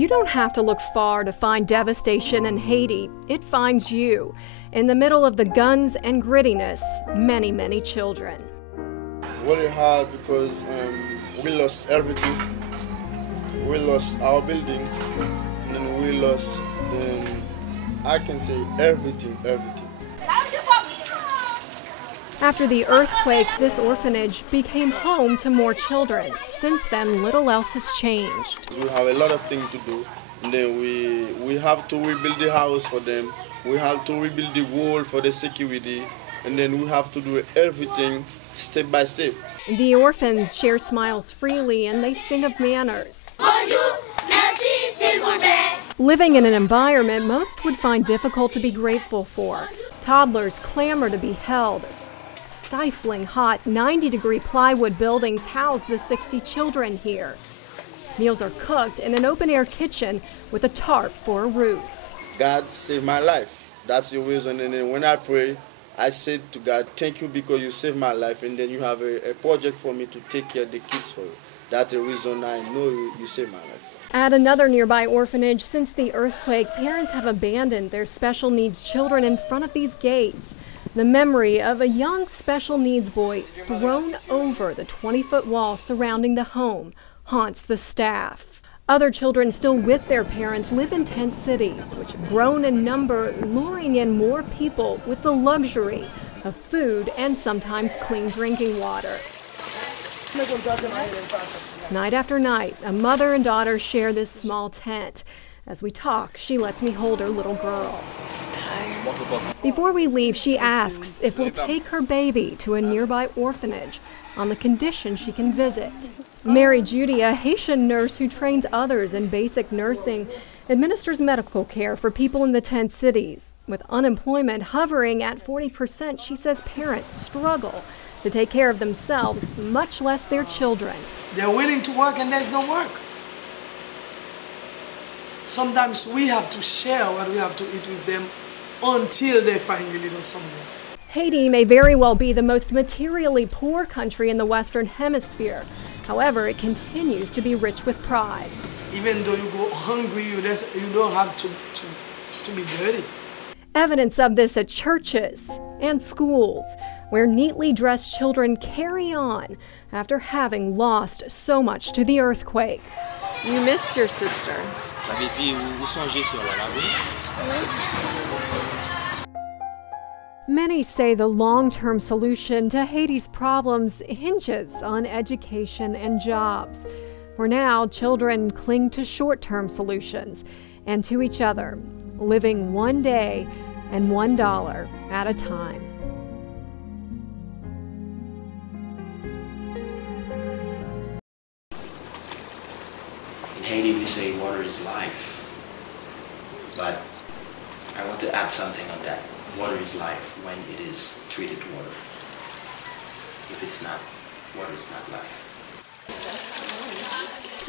You don't have to look far to find devastation in Haiti. It finds you. In the middle of the guns and grittiness, many, many children. Really hard because we lost everything. We lost our building, and then we lost, I can say everything. After the earthquake, this orphanage became home to more children. Since then, little else has changed. We have a lot of things to do, and then we have to rebuild the house for them. We have to rebuild the wall for the security, and then we have to do everything step by step. The orphans share smiles freely and they sing of manners. Living in an environment most would find difficult to be grateful for. Toddlers clamor to be held. Stifling hot 90-degree plywood buildings house the 60 children here. Meals are cooked in an open-air kitchen with a tarp for a roof. God saved my life. That's the reason. And then when I pray, I said to God, thank you because you saved my life, and then you have a project for me to take care of the kids for you. That's the reason I know you saved my life. At another nearby orphanage, since the earthquake, parents have abandoned their special needs children in front of these gates. The memory of a young special needs boy thrown over the 20-foot wall surrounding the home haunts the staff. Other children still with their parents live in tent cities, which have grown in number, luring in more people with the luxury of food and sometimes clean drinking water. Night after night, a mother and daughter share this small tent. As we talk, she lets me hold her little girl. Before we leave, she asks if we'll take her baby to a nearby orphanage on the condition she can visit. Mary Judy, a Haitian nurse who trains others in basic nursing, administers medical care for people in the tent cities. With unemployment hovering at 40%, she says parents struggle to take care of themselves, much less their children. They're willing to work and there's no work. Sometimes we have to share what we have to eat with them until they find a little something. Haiti may very well be the most materially poor country in the Western Hemisphere. However, it continues to be rich with pride. Even though you go hungry, you don't have to be dirty. Evidence of this at churches and schools, where neatly dressed children carry on after having lost so much to the earthquake. You miss your sister. Many say the long-term solution to Haiti's problems hinges on education and jobs. For now, children cling to short-term solutions and to each other, living one day and $1 at a time. In Haiti, we say water is life, but I want to add something on that. Water is life when it is treated water. If it's not, water is not life.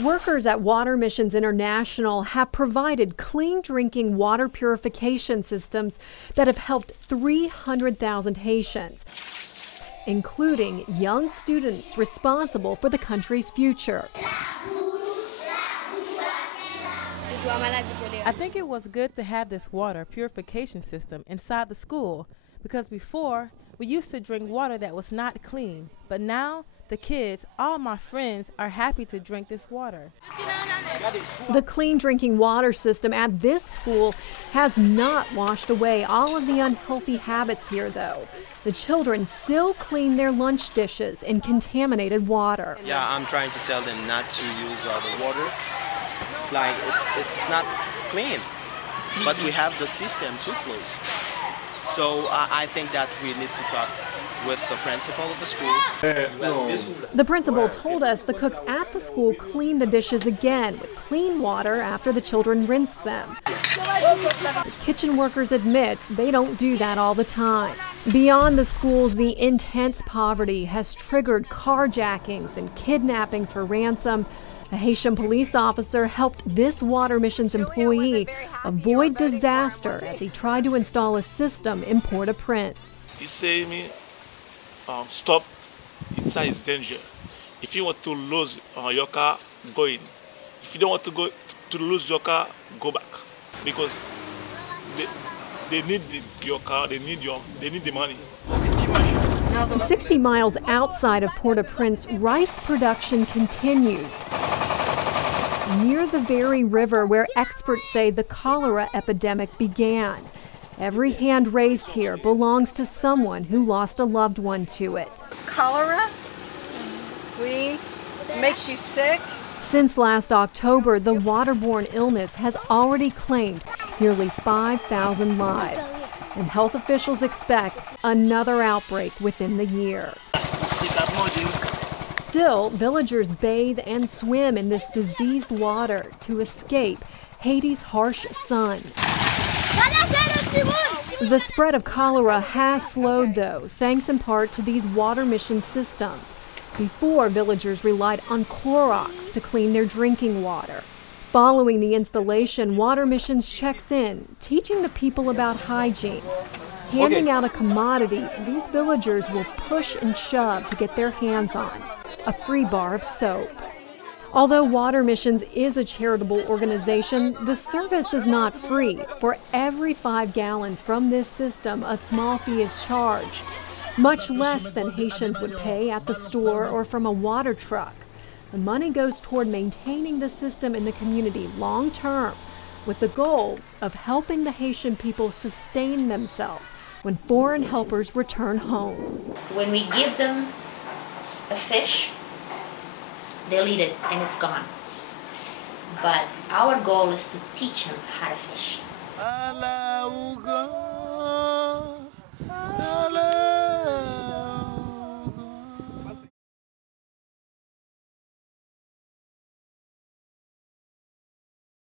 Workers at Water Missions International have provided clean drinking water purification systems that have helped 300,000 Haitians, including young students responsible for the country's future. I think it was good to have this water purification system inside the school, because before we used to drink water that was not clean, but now the kids, all my friends, are happy to drink this water. The clean drinking water system at this school has not washed away all of the unhealthy habits here, though. The children still clean their lunch dishes in contaminated water. Yeah, I'm trying to tell them not to use the water. It's like it's not clean, but we have the system too close. So I think that we need to talk with the principal of the school. The principal told us the cooks at the school clean the dishes again with clean water after the children rinse them. The kitchen workers admit they don't do that all the time. Beyond the schools, the intense poverty has triggered carjackings and kidnappings for ransom. A Haitian police officer helped this Water Missions employee avoid disaster as he tried to install a system in Port-au-Prince. He said to me, stop, inside is danger. If you want to lose your car, go in. If you don't want to go to lose your car, go back because they need your car, they need the money. 60 miles outside of Port-au-Prince, rice production continues near the very river where experts say the cholera epidemic began. Every hand raised here belongs to someone who lost a loved one to it. Cholera? Makes you sick? Since last October, the waterborne illness has already claimed nearly 5,000 lives, and health officials expect another outbreak within the year. Still, villagers bathe and swim in this diseased water to escape Haiti's harsh sun. The spread of cholera has slowed, though, thanks in part to these water mission systems. Before, villagers relied on Clorox to clean their drinking water. Following the installation, Water Missions checks in, teaching the people about hygiene. Handing out a commodity these villagers will push and shove to get their hands on, a free bar of soap. Although Water Missions is a charitable organization, the service is not free. For every 5 gallons from this system, a small fee is charged, much less than Haitians would pay at the store or from a water truck. The money goes toward maintaining the system in the community long term, with the goal of helping the Haitian people sustain themselves when foreign helpers return home. When we give them a fish, they'll eat it and it's gone. But our goal is to teach them how to fish.